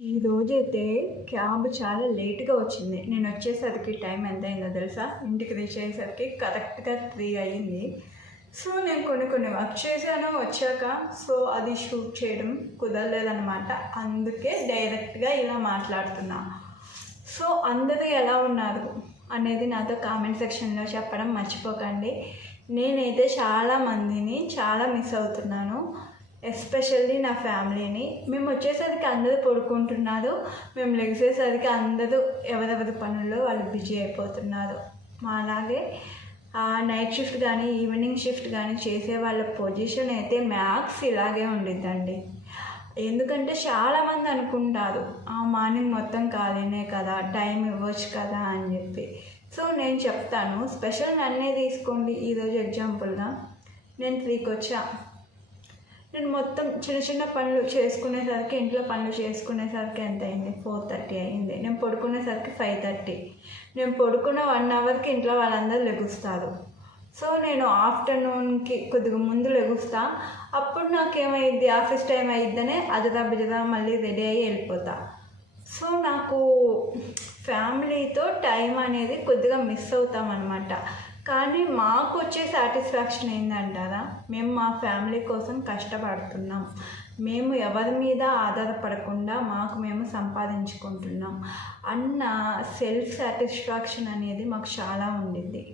ఈరోజైతే క్యాబ్ చాలా లేట్గా వచ్చింది. నేను వచ్చేసరికి టైం ఎంత అయిందో తెలుసా? ఇంటికి రీచ్ అయ్యేసరికి కరెక్ట్గా 3 అయ్యింది. సో నేను కొన్ని వర్క్ చేశాను వచ్చాక. సో అది షూట్ చేయడం కుదరలేదన్నమాట. అందుకే డైరెక్ట్గా ఇలా మాట్లాడుతున్నా. సో అందరూ ఎలా ఉన్నారు అనేది నాతో కామెంట్ సెక్షన్లో చెప్పడం మర్చిపోకండి. నేనైతే చాలామందిని చాలా మిస్ అవుతున్నాను, ఎస్పెషల్లీ నా ఫ్యామిలీని. మేము వచ్చేసరికి అందరూ పడుకుంటున్నారు, మేము లెగిసేసరికి అందరూ ఎవరెవరి పనుల్లో వాళ్ళు బిజీ అయిపోతున్నారు. అలాగే నైట్ షిఫ్ట్ కానీ ఈవినింగ్ షిఫ్ట్ కానీ చేసే వాళ్ళ పొజిషన్ అయితే మ్యాక్స్ ఇలాగే ఉండిద్దండి. ఎందుకంటే చాలామంది అనుకుంటారు మార్నింగ్ మొత్తం ఖాళీనే కదా, టైం ఇవ్వచ్చు కదా అని చెప్పి. సో నేను చెప్తాను, స్పెషల్ నన్నే తీసుకోండి. ఈరోజు ఎగ్జాంపుల్గా నేను 3కి వచ్చా. నేను మొత్తం చిన్న పనులు చేసుకునేసరికి, ఇంట్లో పనులు చేసుకునేసరికి ఎంత అయింది? 4:30 అయింది. నేను పడుకునేసరికి 5:30. నేను పడుకున్న 1 అవర్కి ఇంట్లో వాళ్ళందరూ లెగుస్తారు. సో నేను ఆఫ్టర్నూన్కి కొద్దిగా ముందు లెగుస్తా. అప్పుడు నాకేమైద్ది, ఆఫీస్ టైం అయిద్దనే బిజదా మళ్ళీ రెడీ అయ్యి వెళ్ళిపోతా. సో నాకు ఫ్యామిలీతో టైం అనేది కొద్దిగా మిస్ అవుతామన్నమాట. కానీ మాకు వచ్చే సాటిస్ఫాక్షన్ ఏంటంటారా? మేము మా ఫ్యామిలీ కోసం కష్టపడుతున్నాం, మేము ఎవరి మీద ఆధారపడకుండా మాకు మేము సంపాదించుకుంటున్నాం అన్న సెల్ఫ్ సాటిస్ఫాక్షన్ అనేది మాకు చాలా ఉండిద్ది.